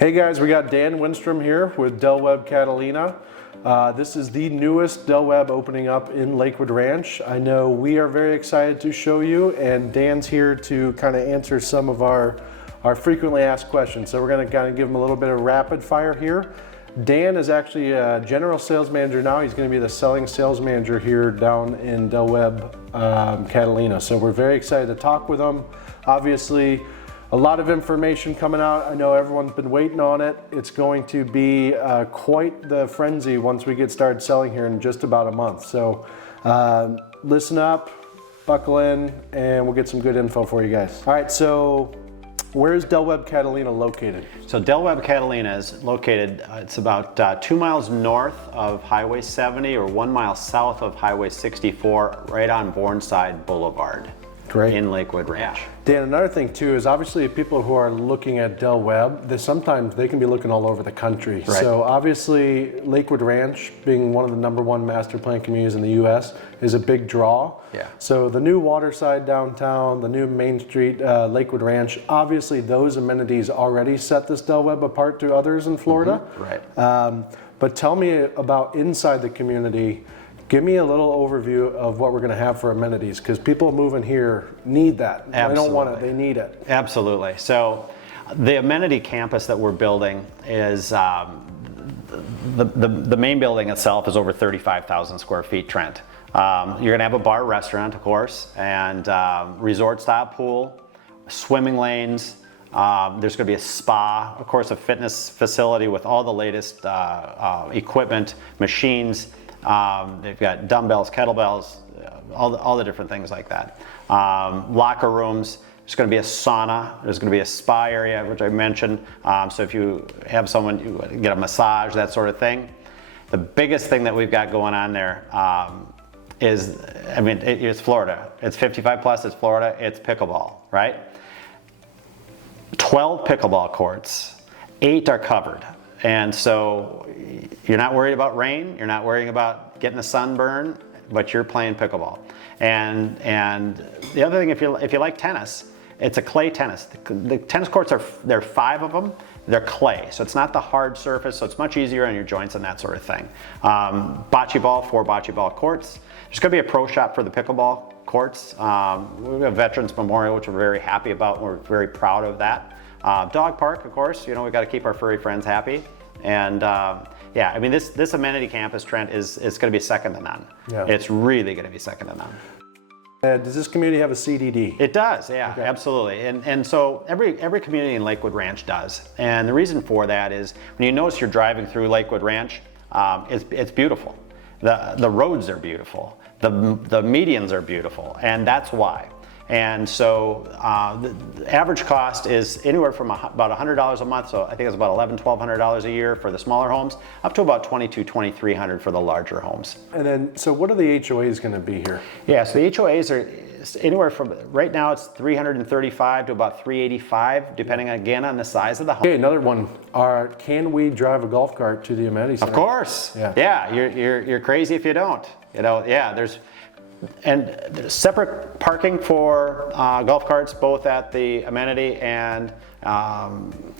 Hey guys, we got Dan Wenstrom here with Webb Catalina. This is the newest Webb opening up in Lakewood Ranch. I know we are very excited to show you, and Dan's here to kind of answer some of our frequently asked questions. So we're going to kind of give him a little bit of rapid fire here. Dan is actually a general sales manager now. He's going to be the selling sales manager here down in Webb Catalina. So we're very excited to talk with him. Obviously, a lot of information coming out. I know everyone's been waiting on it. It's going to be quite the frenzy once we get started selling here in just about a month. So listen up, buckle in, and we'll get some good info for you guys. All right, so where is Webb Catalina located? So Webb Catalina is located, it's about 2 miles north of Highway 70 or 1 mile south of Highway 64, right on Bourneside Boulevard. Great. In Lakewood Ranch. Dan, another thing too is obviously people who are looking at Webb, sometimes they can be looking all over the country. Right. So obviously Lakewood Ranch, being one of the #1 master plan communities in the US, is a big draw. Yeah. So the new Waterside downtown, the new Main Street, Lakewood Ranch, obviously those amenities already set this Webb apart to others in Florida. Mm-hmm. Right. But tell me about inside the community. Give me a little overview of what we're going to have for amenities, because people moving here need that. Absolutely. They don't want it, they need it. Absolutely. So the amenity campus that we're building is, the main building itself is over 35,000 square feet, Trent. You're going to have a bar restaurant, of course, and resort style pool, swimming lanes. There's going to be a spa, of course, a fitness facility with all the latest equipment, machines. They've got dumbbells, kettlebells, all the different things like that. Locker rooms. There's going to be a sauna. There's going to be a spa area, which I mentioned. So if you have someone, you get a massage, that sort of thing. The biggest thing that we've got going on there is, I mean, it's Florida. It's 55 plus. It's Florida. It's pickleball, right? 12 pickleball courts. 8 are covered. And so you're not worried about rain, you're not worrying about getting a sunburn, but you're playing pickleball. And the other thing, if you like tennis, it's a clay tennis. The tennis courts there are 5 of them. They're clay, so it's not the hard surface, so it's much easier on your joints and that sort of thing. Bocce ball, 4 bocce ball courts. There's going to be a pro shop for the pickleball courts. We have a Veterans Memorial, which we're very happy about. We're very proud of that. Dog park, of course, you know, we've got to keep our furry friends happy. And yeah, I mean, this amenity campus, Trent, is going to be second to none. Yeah. It's really going to be second to none. Does this community have a CDD? It does, yeah, okay. Absolutely. And so every community in Lakewood Ranch does. And the reason for that is when you notice you're driving through Lakewood Ranch, it's beautiful. The roads are beautiful. The medians are beautiful, and that's why. And so the average cost is anywhere from about $100 a month, so I think it's about $1,100–1,200 a year for the smaller homes, up to about $2,200–2,300 for the larger homes. And then, so what are the HOAs going to be here? Yeah, so the HOAs are anywhere from, right now it's $335 to about $385, depending again on the size of the home. Okay, another one. Can we drive a golf cart to the amenity center? Of course. Yeah, you're crazy if you don't. You know, yeah, there's separate parking for golf carts, both at the amenity and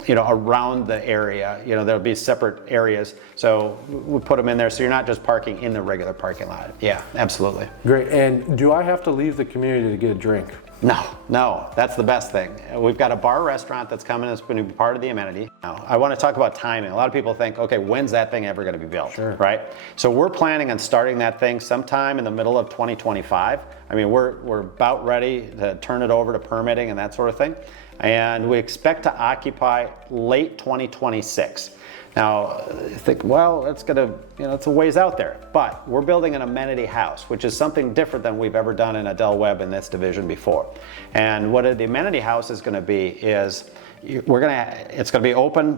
you know, around the area. You know, there'll be separate areas, so we put them in there so you're not just parking in the regular parking lot. Yeah, absolutely. Great. And do I have to leave the community to get a drink? No, that's the best thing. We've got a bar restaurant that's coming, that's going to be part of the amenity. Now, I want to talk about timing. A lot of people think, okay, when's that thing ever going to be built? Sure. Right? So we're planning on starting that thing sometime in the middle of 2025. I mean, we're about ready to turn it over to permitting and that sort of thing. And we expect to occupy late 2026. Now, you think, well, that's gonna, you know, it's a ways out there. But we're building an amenity house, which is something different than we've ever done in a Webb in this division before. And what the amenity house is gonna be is, it's gonna be open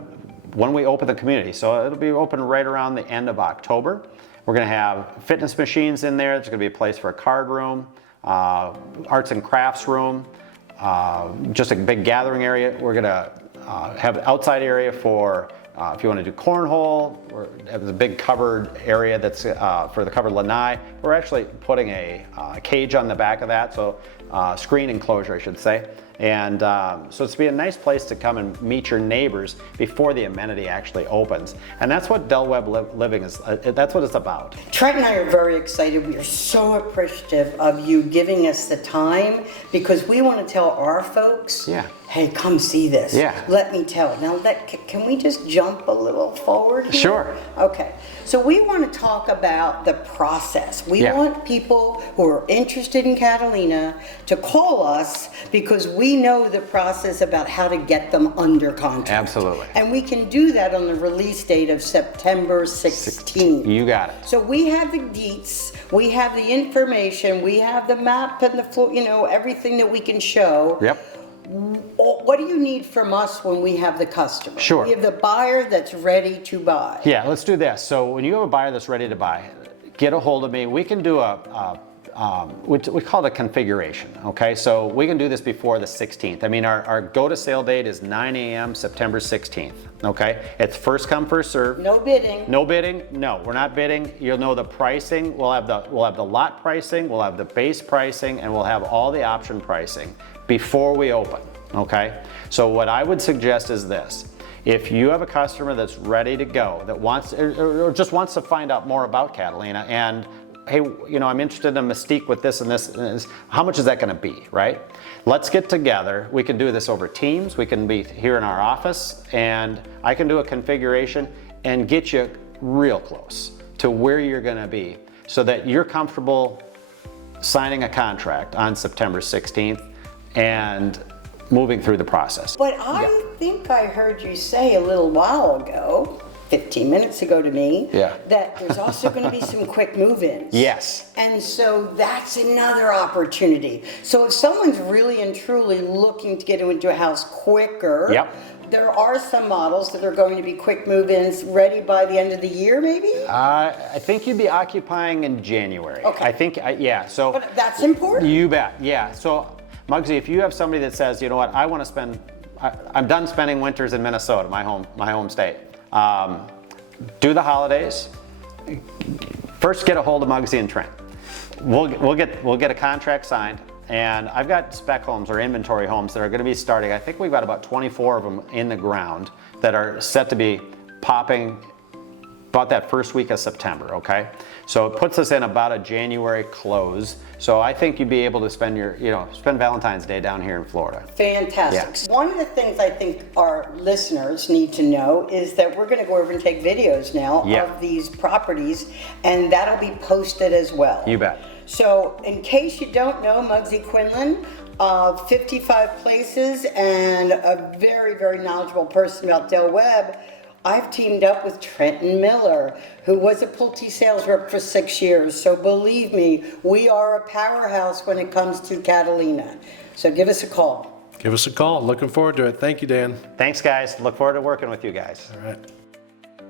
when we open the community. So it'll be open right around the end of October. We're gonna have fitness machines in there. There's gonna be a place for a card room, arts and crafts room, just a big gathering area. We're gonna have an outside area for if you want to do cornhole, or have a big covered area that's for the covered lanai. We're actually putting a cage on the back of that, so screen enclosure, I should say. And so it's to be a nice place to come and meet your neighbors before the amenity actually opens. And that's what Del Webb Living is, that's what it's about. Trent and I are very excited. We are so appreciative of you giving us the time because we want to tell our folks, hey, come see this. Let me tell. Now, can we just jump a little forward here? Sure. Okay. So we want to talk about the process. We want people who are interested in Catalina to call us because we know the process about how to get them under contract. Absolutely. And we can do that on the release date of September 16th. You got it. So we have the deets, we have the information, we have the map and the floor, you know, everything that we can show. Yep. What do you need from us when we have the customer? Sure. We have the buyer that's ready to buy. Yeah, let's do this. So when you have a buyer that's ready to buy, get a hold of me. We can do we call it a configuration, okay? So we can do this before the 16th. I mean, our go-to-sale date is 9 a.m. September 16th, okay? It's first come, first serve. No bidding. No bidding? No, we're not bidding. You'll know the pricing. We'll have the lot pricing, we'll have the base pricing, and we'll have all the option pricing before we open, okay? So what I would suggest is this. If you have a customer that's ready to go, that wants, or just wants to find out more about Catalina, and hey, you know, I'm interested in a mystique with this and this, how much is that gonna be, right? Let's get together. We can do this over Teams. We can be here in our office, and I can do a configuration and get you real close to where you're gonna be so that you're comfortable signing a contract on September 16th and moving through the process. But I think I heard you say a little while ago, 15 minutes ago to me, that there's also going to be some quick move-ins. Yes. And so that's another opportunity. So if someone's really and truly looking to get into a house quicker, there are some models that are going to be quick move-ins ready by the end of the year, maybe? I think you'd be occupying in January. Okay. I think, so. But that's important. You bet, yeah. So, Mugsie, if you have somebody that says, you know what, I want to spend, I'm done spending winters in Minnesota, my home state. Do the holidays. First, get a hold of Mugsie and Trenton. We'll get a contract signed, and I've got spec homes or inventory homes that are going to be starting. I think we've got about 24 of them in the ground that are set to be popping about that first week of September, okay? So it puts us in about a January close. So I think you'd be able to spend spend Valentine's Day down here in Florida. Fantastic. One of the things I think our listeners need to know is that we're gonna go over and take videos now of these properties, and that'll be posted as well. You bet. So in case you don't know, Mugsie Quinlan, 55 places and a very, very knowledgeable person about Del Webb, I've teamed up with Trenton Miller, who was a Pulte sales rep for 6 years. So believe me, we are a powerhouse when it comes to Catalina. So give us a call. Give us a call. Looking forward to it. Thank you, Dan. Thanks, guys. Look forward to working with you guys. All right.